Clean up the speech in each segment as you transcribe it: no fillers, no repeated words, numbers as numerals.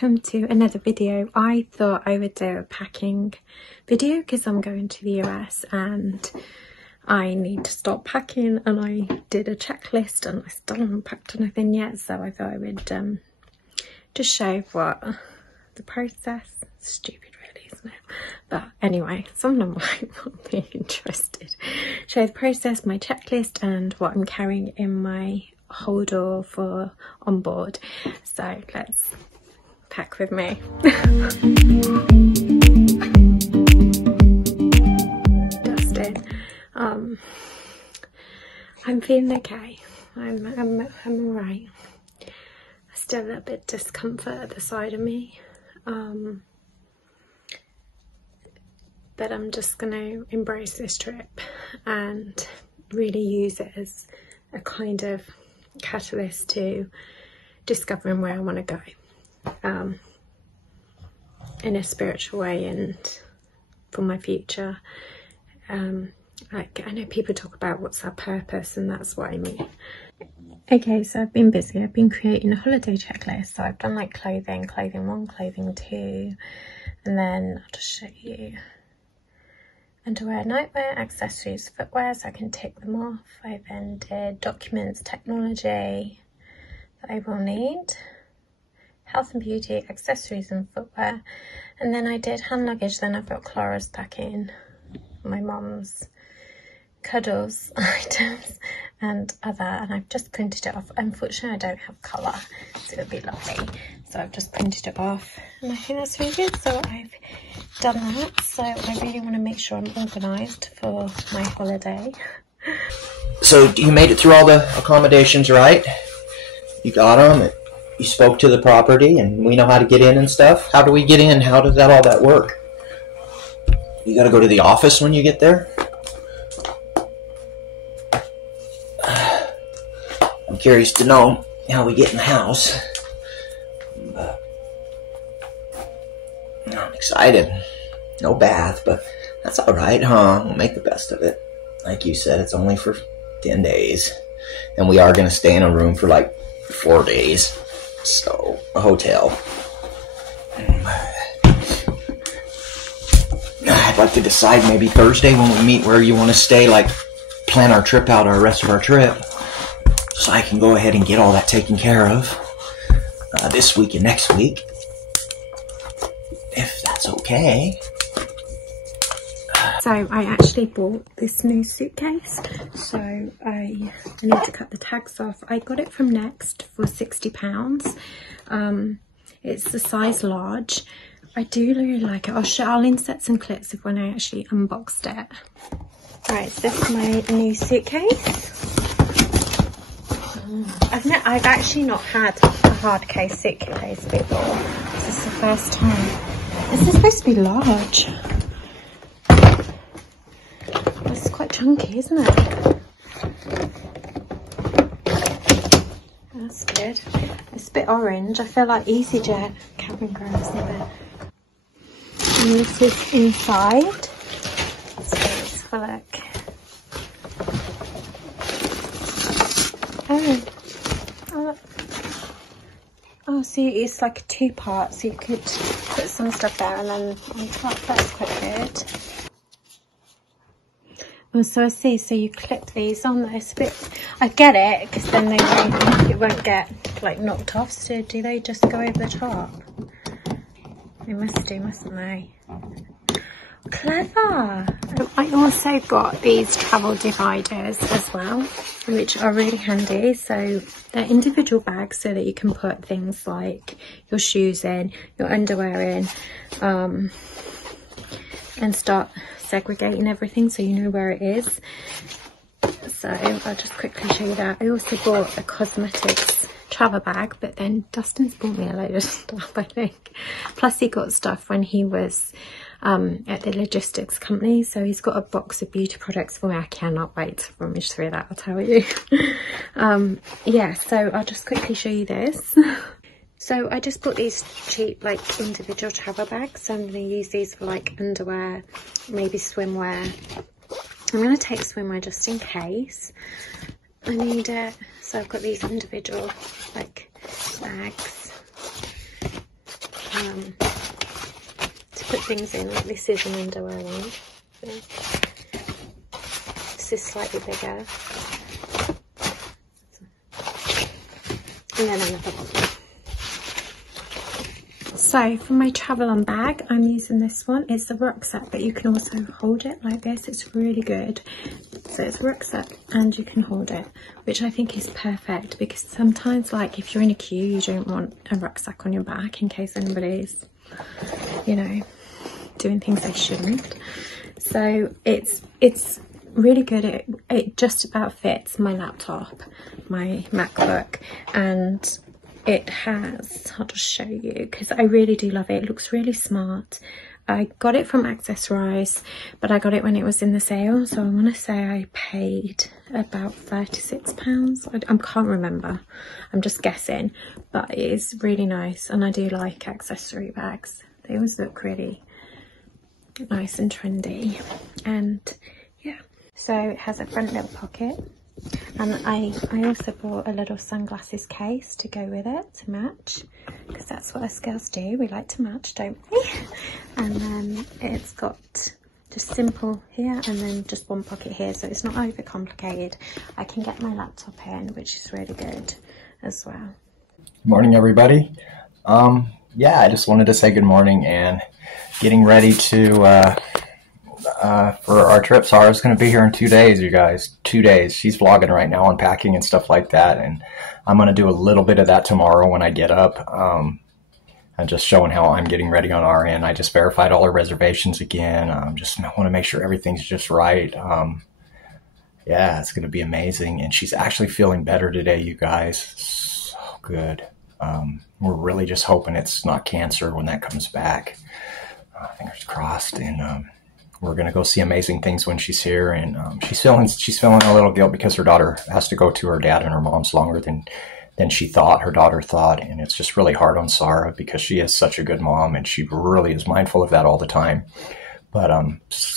welcome to another video. I thought I would do a packing video because I'm going to the US and I need to start packing, and I did a checklist and I still haven't packed anything yet, so I thought I would just show what the process. Stupid really, isn't it? But anyway, someone might not be interested. Show the process, my checklist, and what I'm carrying in my holder for on board. So let's pack with me. Dusted. I'm feeling okay. I'm alright. Still a little bit discomfort at the side of me. But I'm just going to embrace this trip and really use it as a kind of catalyst to discovering where I want to go in a spiritual way and for my future. Like, I know people talk about what's our purpose, and that's what I mean. Okay, so I've been busy. I've been creating a holiday checklist. So I've done like clothing 1, clothing 2, and then I'll just show you underwear, nightwear, accessories, footwear, so I can tick them off. I then did documents, technology that I will need, health and beauty, accessories and footwear, and then I did hand luggage. Then I've got Clara's packing, my mum's cuddles items and other, and I've just printed it off. Unfortunately I don't have colour, so it'll be lovely, so I've just printed it off, and I think that's really good. So I've done that, so I really want to make sure I'm organised for my holiday. So you made it through all the accommodations, right? You got them, you spoke to the property, and we know how to get in and stuff. How do we get in? How does all that work? You gotta go to the office when you get there? I'm curious to know how we get in the house. I'm excited. No bath, but that's alright, huh? We'll make the best of it. Like you said, it's only for 10 days. And we are gonna stay in a room for like 4 days. So, a hotel. I'd like to decide maybe Thursday when we meet where you want to stay, like plan our trip out, our rest of our trip, so I can go ahead and get all that taken care of this week and next week, if that's okay. So I actually bought this new suitcase, so I need to cut the tags off. I got it from Next for £60. It's the size large. I do really like it. I'll insert some clips of when I actually unboxed it. Right, so this is my new suitcase. I've actually not had a hard case suitcase before. This is the first time. This is supposed to be large. This is quite chunky, isn't it? That's good. It's a bit orange. I feel like EasyJet cabin crew, isn't it? And this is inside. So let's have a look. Oh, see, it's like a 2-part, so you could put some stuff there and then on top. That's quite good. Oh, so I see. So you clip these on there. It's a bit. I get it, because then it won't get like knocked off. So do they just go over the top? They must do, mustn't they? Clever. I also got these travel dividers as well, which are really handy. So they're individual bags, so that you can put things like your shoes in, your underwear in, and start segregating everything so you know where it is. So I'll just quickly show you that. I also bought a cosmetics travel bag, but then Dustin's bought me a load of stuff, I think. Plus he got stuff when he was at the logistics company, so he's got a box of beauty products for me. I cannot wait to rummage through that, I'll tell you. Yeah, so I'll just quickly show you this. So I just bought these cheap like individual travel bags, so I'm going to use these for like underwear, maybe swimwear. I'm going to take swimwear just in case I need it. So I've got these individual like bags. to put things in. Like this is an underwear one. This is slightly bigger. And then another one. So for my travel on bag, I'm using this one. It's a rucksack, but you can also hold it like this. It's really good. So it's a rucksack and you can hold it, which I think is perfect, because sometimes, like, if you're in a queue, you don't want a rucksack on your back in case anybody's, you know, doing things they shouldn't. So it's really good. It just about fits my laptop, my MacBook, and it has, I'll just show you because I really do love it. It looks really smart. I got it from Accessorize, but I got it when it was in the sale, so I want to say I paid about £36. I can't remember, I'm just guessing, but it is really nice, and I do like accessory bags. They always look really nice and trendy. And yeah, so it has a front little pocket, and I also bought a little sunglasses case to go with it to match, because that's what us girls do, we like to match, don't we? And then it's got just simple here and then just one pocket here, so it's not over complicated. I can get my laptop in, which is really good as well. Good morning, everybody. Yeah, I just wanted to say good morning and getting ready to for our trip. Sarah's going to be here in 2 days, you guys. 2 days. She's vlogging right now, unpacking and stuff like that, and I'm going to do a little bit of that tomorrow when I get up. I'm just showing how I'm getting ready on our end. I just verified all our reservations again. Just want to make sure everything's just right. Yeah, it's going to be amazing, and she's actually feeling better today, you guys. So good. We're really just hoping it's not cancer when that comes back. Fingers crossed. And we're going to go see amazing things when she's here. And she's feeling a little guilt because her daughter has to go to her dad and her mom's longer than she thought, her daughter thought. And it's just really hard on Sarah because she is such a good mom and she really is mindful of that all the time. But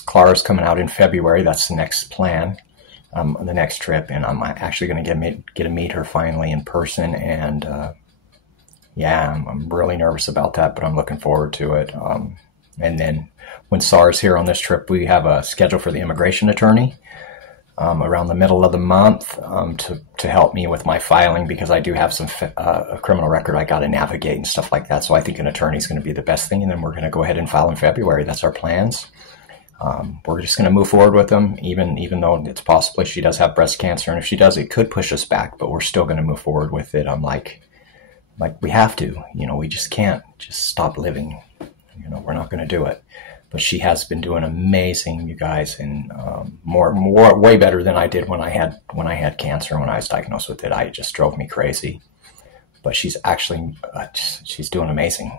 Clara's coming out in February. That's the next plan, the next trip. And I'm actually going to get to meet her finally in person. And yeah, I'm really nervous about that, but I'm looking forward to it. And then when Sarah's here on this trip, we have a schedule for the immigration attorney around the middle of the month to help me with my filing, because I do have some a criminal record I got to navigate and stuff like that. So I think an attorney is going to be the best thing, and then we're going to go ahead and file in February. That's our plans. We're just going to move forward with them, even though it's possibly she does have breast cancer, and if she does, it could push us back, but we're still going to move forward with it. I'm like we have to, you know, we just can't just stop living. You know, we're not going to do it. But she has been doing amazing, you guys, and way better than I did when I had cancer. When I was diagnosed with it, it just drove me crazy. But she's actually she's doing amazing.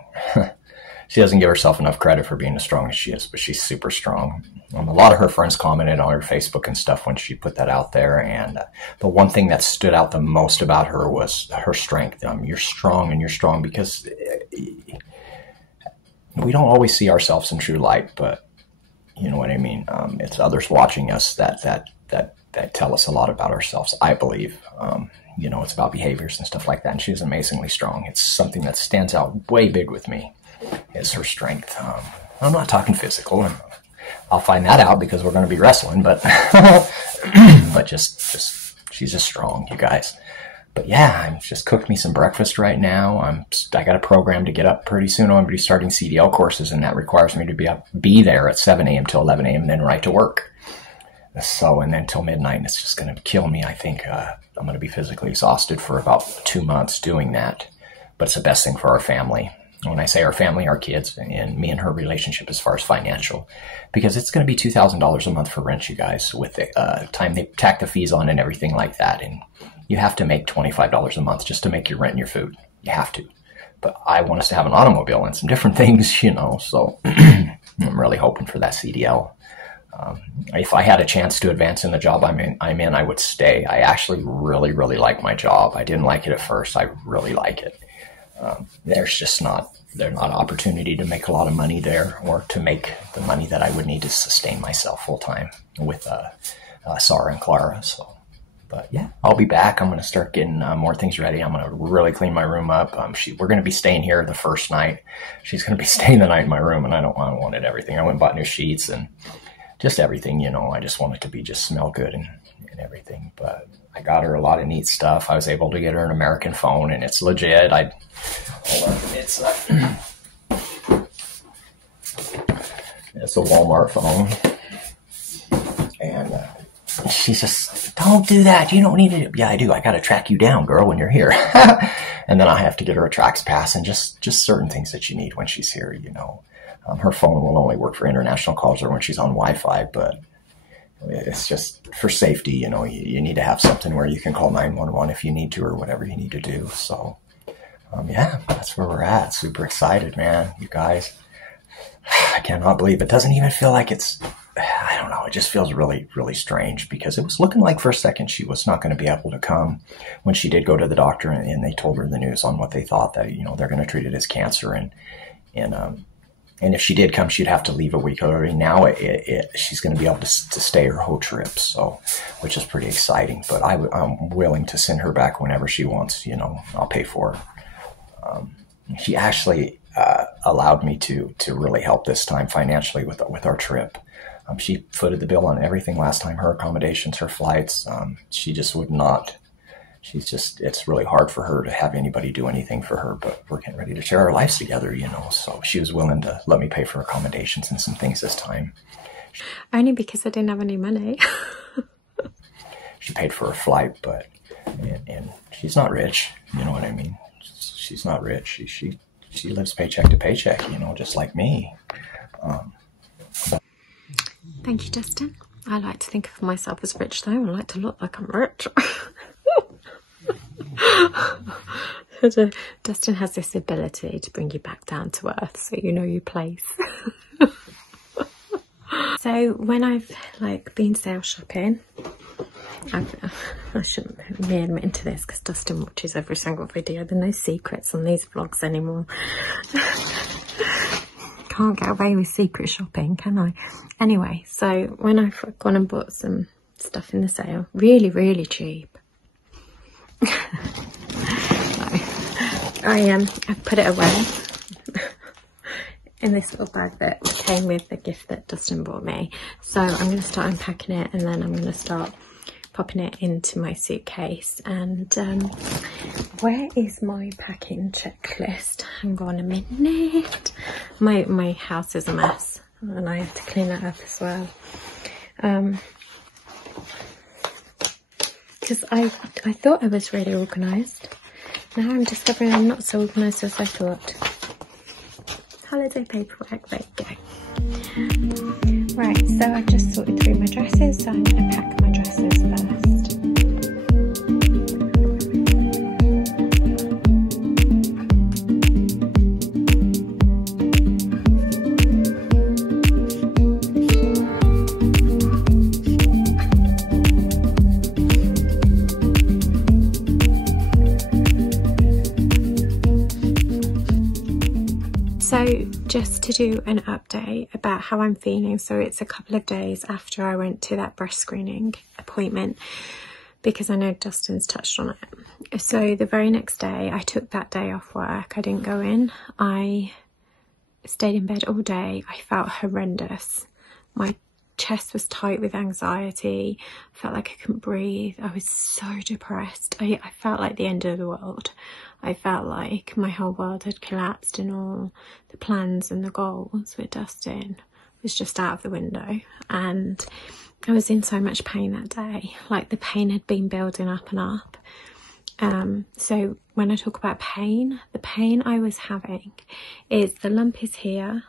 She doesn't give herself enough credit for being as strong as she is, but she's super strong. A lot of her friends commented on her Facebook and stuff when she put that out there. And the one thing that stood out the most about her was her strength. You're strong, and you're strong because we don't always see ourselves in true light, but you know what I mean? It's others watching us that tell us a lot about ourselves, I believe. You know, it's about behaviors and stuff like that, and she's amazingly strong. It's something that stands out way big with me, is her strength. I'm not talking physical, and I'll find that out because we're going to be wrestling, but but just she's just strong, you guys. But yeah, I just cooked me some breakfast right now. I got a program to get up pretty soon. I'm going to be starting CDL courses, and that requires me to be there at 7 a.m. till 11 a.m. and then right to work. So, and then till midnight, and it's just going to kill me. I think I'm going to be physically exhausted for about 2 months doing that. But it's the best thing for our family. When I say our family, our kids, and me and her relationship as far as financial, because it's going to be $2,000 a month for rent, you guys, with the time they tack the fees on and everything like that. And you have to make $25 a month just to make your rent and your food. You have to. But I want us to have an automobile and some different things, you know, so I'm really hoping for that CDL. If I had a chance to advance in the job I'm in, I would stay. I actually really, really like my job. I didn't like it at first. I really like it. There's not opportunity to make a lot of money there, or to make the money that I would need to sustain myself full time with Sarah and Clara. So, But yeah, I'll be back. I'm going to start getting more things ready. I'm going to really clean my room up. We're going to be staying here the first night. She's going to be staying the night in my room, and I wanted everything. I went and bought new sheets and just everything, you know. I just want it to be just smell good and everything. But I got her a lot of neat stuff. I was able to get her an American phone, and it's legit. Hold on. It's a Walmart phone. And she's just, don't do that. You don't need it. Yeah, I do. I got to track you down, girl, when you're here. And then I have to get her a Trax Pass and just certain things that you need when she's here, you know. Her phone will only work for international calls or when she's on Wi-Fi, but it's just for safety, you know. You need to have something where you can call 911 if you need to or whatever you need to do. So, yeah, that's where we're at. Super excited, man. You guys, I cannot believe it. Doesn't even feel like it's, I don't know. It just feels really, really strange because it was looking like for a second she was not going to be able to come when she did go to the doctor and they told her the news on what they thought that, you know, they're going to treat it as cancer. And if she did come, she'd have to leave a week early. Now she's going to be able to stay her whole trip, so, which is pretty exciting. But I'm willing to send her back whenever she wants. You know, I'll pay for her. She actually allowed me to really help this time financially with our trip. She footed the bill on everything last time, her accommodations, her flights. She just would not. It's really hard for her to have anybody do anything for her, but we're getting ready to share our lives together, you know. So she was willing to let me pay for accommodations and some things this time. Only because I didn't have any money. She paid for her flight, but, and she's not rich, you know what I mean? She's not rich. She lives paycheck to paycheck, you know, just like me. Thank you, Dustin. I like to think of myself as rich, though. I like to look like I'm rich. Dustin has this ability to bring you back down to earth, so you know your place. So when I've been sales shopping, I shouldn't be admitting to this because Dustin watches every single video. There are no secrets on these vlogs anymore. Can't get away with secret shopping, can I? Anyway, so when I've gone and bought some stuff in the sale, really, really cheap, I've put it away in this little bag that came with the gift that Dustin bought me. So I'm going to start unpacking it, and then I'm going to start popping it into my suitcase. And where is my packing checklist? Hang on a minute. My house is a mess and I have to clean that up as well. Because I thought I was really organised. Now I'm discovering I'm not so organised as I thought. Holiday paperwork, there you go. Right, so I've just sorted through my dresses, so I'm going to pack my dresses first. So just to do an update about how I'm feeling, so it's a couple of days after I went to that breast screening appointment, because I know Dustin's touched on it. So the very next day, I took that day off work. I didn't go in. I stayed in bed all day. I felt horrendous. My chest was tight with anxiety. I felt like I couldn't breathe. I was so depressed. I felt like the end of the world. I felt like my whole world had collapsed and all the plans and the goals with Dustin was just out of the window. And I was in so much pain that day. Like the pain had been building up and up. So when I talk about pain, the pain I was having is the lump is here,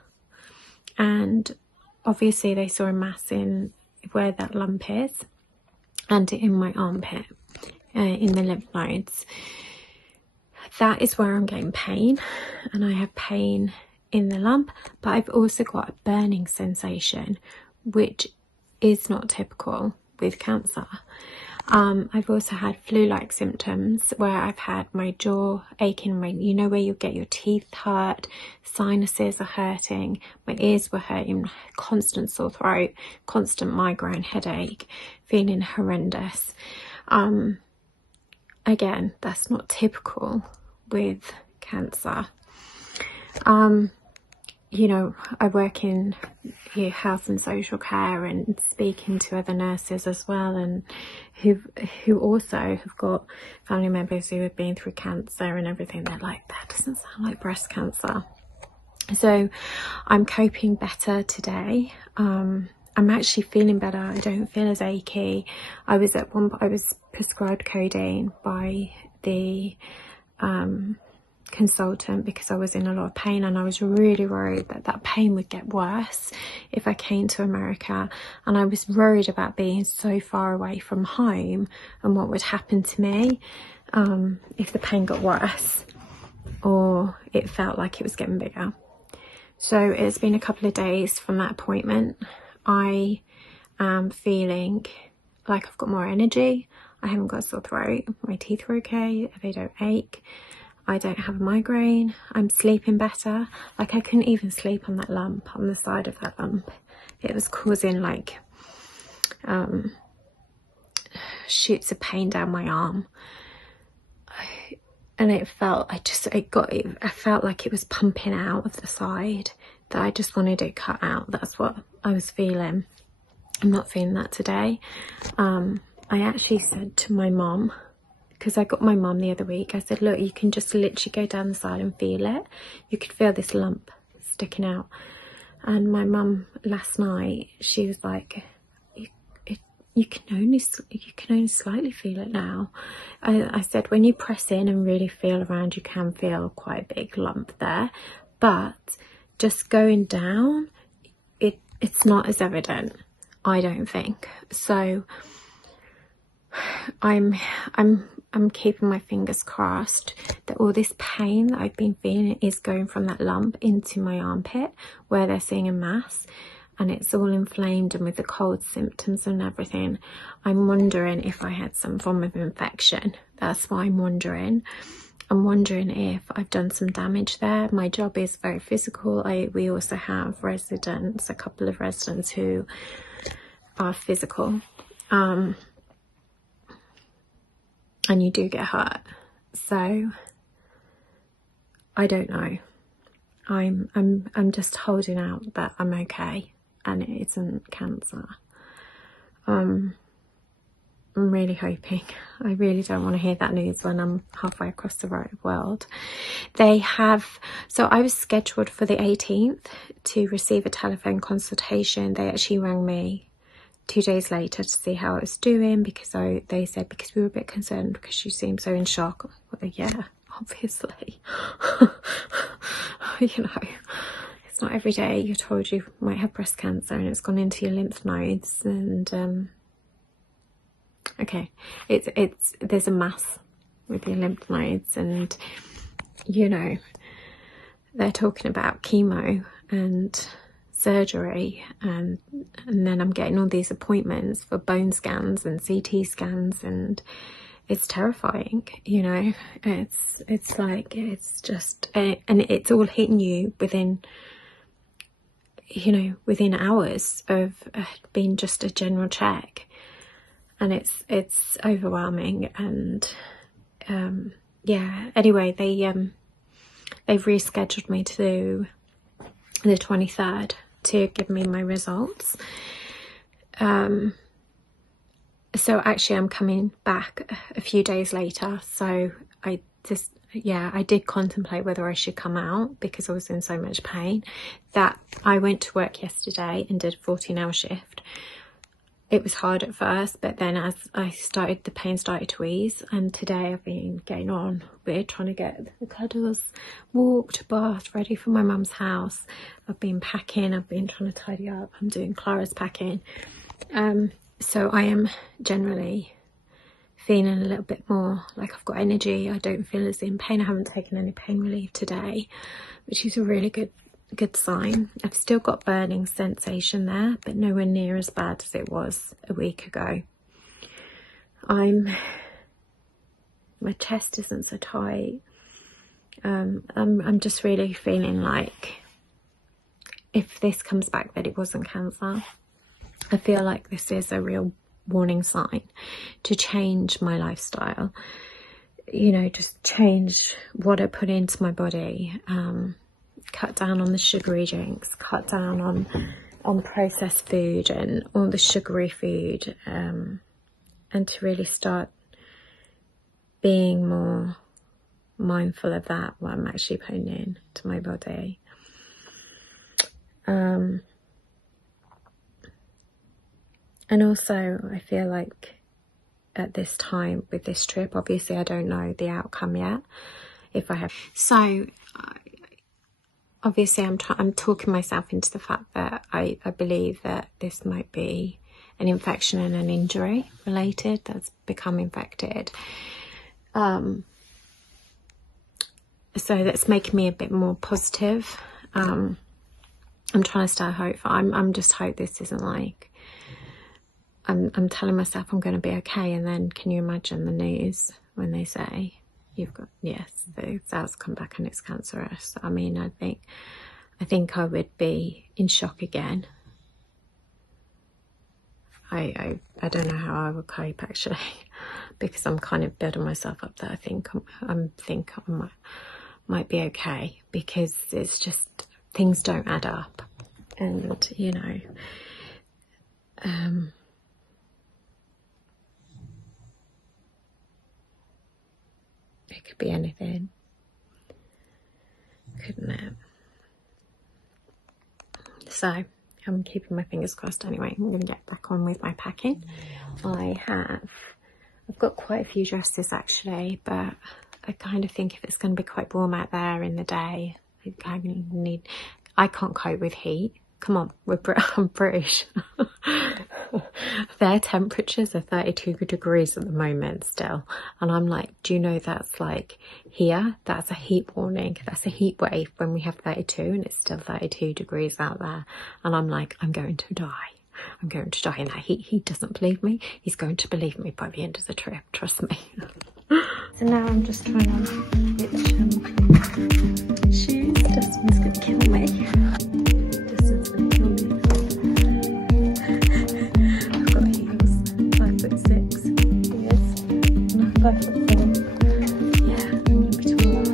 and obviously they saw a mass in where that lump is and in my armpit, in the lymph nodes. That is where I'm getting pain, and I have pain in the lump, but I've also got a burning sensation, which is not typical with cancer. I've also had flu-like symptoms where I've had my jaw aching, you know, where you get your teeth hurt, sinuses are hurting, my ears were hurting, constant sore throat, constant migraine headache, feeling horrendous. Again, that's not typical with cancer. You know, I work in health and social care and speaking to other nurses as well, and who also have got family members who have been through cancer and everything. They're like, that doesn't sound like breast cancer. So I'm coping better today. I'm actually feeling better. I don't feel as achy. I was prescribed codeine by the consultant because I was in a lot of pain, and I was really worried that that pain would get worse if I came to America, and I was worried about being so far away from home and what would happen to me if the pain got worse or it felt like it was getting bigger. So it's been a couple of days from that appointment. I am feeling like I've got more energy. I haven't got a sore throat. My teeth are okay. They don't ache. I don't have a migraine. I'm sleeping better. Like, I couldn't even sleep on that lump, on the side of that lump. It was causing like shoots of pain down my arm. And it felt, I felt like it was pumping out of the side, that I just wanted it cut out. That's what I was feeling. I'm not feeling that today. I actually said to my mum, because I got my mum the other week, I said, look, you can just literally go down the side and feel it. You could feel this lump sticking out. And my mum last night, she was like, you can only slightly feel it now. I said, when you press in and really feel around, you can feel quite a big lump there, but just going down, it's not as evident, I don't think. So I'm keeping my fingers crossed that all this pain that I've been feeling is going from that lump into my armpit where they're seeing a mass, and it's all inflamed and with the cold symptoms and everything. I'm wondering if I had some form of infection. That's why I'm wondering. I'm wondering if I've done some damage there. My job is very physical. We also have residents, a couple of residents who are physical. And you do get hurt. So I don't know. I'm just holding out that I'm okay and it isn't cancer. I'm really hoping. I really don't want to hear that news when I'm halfway across the world. So I was scheduled for the 18th to receive a telephone consultation. They actually rang me 2 days later to see how I was doing, because they said, because we were a bit concerned because you seemed so in shock. Well, yeah, obviously. You know, it's not every day you're told you might have breast cancer and it's gone into your lymph nodes, and okay, there's a mass with your lymph nodes, and you know, they're talking about chemo and surgery, and then I'm getting all these appointments for bone scans and CT scans, and it's terrifying, you know. It's like, it's just, and it's all hitting you within, you know, within hours of being just a general check, and it's overwhelming. And yeah, anyway, they've rescheduled me to the 23rd to give me my results. So actually I'm coming back a few days later, so I did contemplate whether I should come out because I was in so much pain. That I went to work yesterday and did a 14-hour shift. It was hard at first, but then as the pain started to ease, and today I've been getting on. We're trying to get the cuddles, walked, bathed, ready for my mum's house. I've been packing, I've been trying to tidy up, I'm doing Clara's packing. So I am generally feeling a little bit more like I've got energy. I don't feel as in pain. I haven't taken any pain relief today, which is a really good sign. I've still got burning sensation there, but nowhere near as bad as it was a week ago. My chest isn't so tight. I'm just really feeling like if this comes back that it wasn't cancer, I feel like this is a real warning sign to change my lifestyle. You know, just change what I put into my body, cut down on the sugary drinks, cut down on processed food and all the sugary food, and to really start being more mindful of that, what I'm actually putting in to my body. And also I feel like at this time with this trip, obviously I don't know the outcome yet, if I have. So obviously I'm talking myself into the fact that I believe that this might be an infection and an injury related that's become infected. So that's making me a bit more positive. I'm trying to stay hopeful. I'm just hope this isn't like, I'm telling myself I'm going to be okay, and then can you imagine the news when they say you've got, yes, the cells come back and it's cancerous. I mean, I think I would be in shock again. I don't know how I would cope actually, because I'm kind of building myself up that I think I might be okay, because it's just things don't add up, and you know, it could be anything, couldn't it? So I'm keeping my fingers crossed anyway. I'm going to get back on with my packing. I've got quite a few dresses actually, but I kind of think if it's going to be quite warm out there in the day, I can't cope with heat. Come on, I'm British. Their temperatures are 32 degrees at the moment still. And I'm like, do you know that's like here? That's a heat warning. That's a heat wave when we have 32 and it's still 32 degrees out there. And I'm like, I'm going to die. I'm going to die in that heat. He doesn't believe me. He's going to believe me by the end of the trip. Trust me. So now I'm just trying on which shoes. Dustin's going to kill me. Dustin's going to kill me. I've got heels. 5'6". He is. And I'm 5'4". Yeah, I'm going to be tall.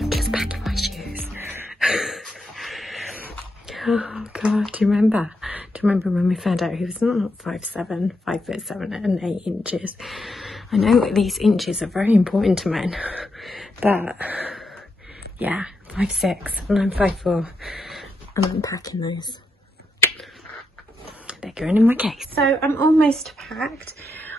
I'm just packing my shoes. Oh God, do you remember? Do you remember when we found out he was not 5'7", 5'7" and 8 inches? I know these inches are very important to men, but yeah, 5'6" and I'm 5'4", and I'm packing those. They're going in my case. So I'm almost packed.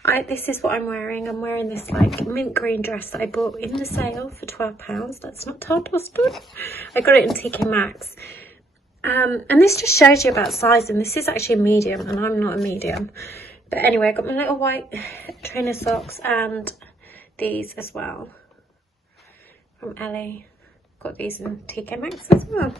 This is what I'm wearing. I'm wearing this like mint green dress that I bought in the sale for £12. That's not Todd, was good. I got it in TK Maxx. And this just shows you about sizing. This is actually a medium and I'm not a medium. But anyway, I got my little white trainer socks and these as well from Ellie. Got these in TK Maxx as well.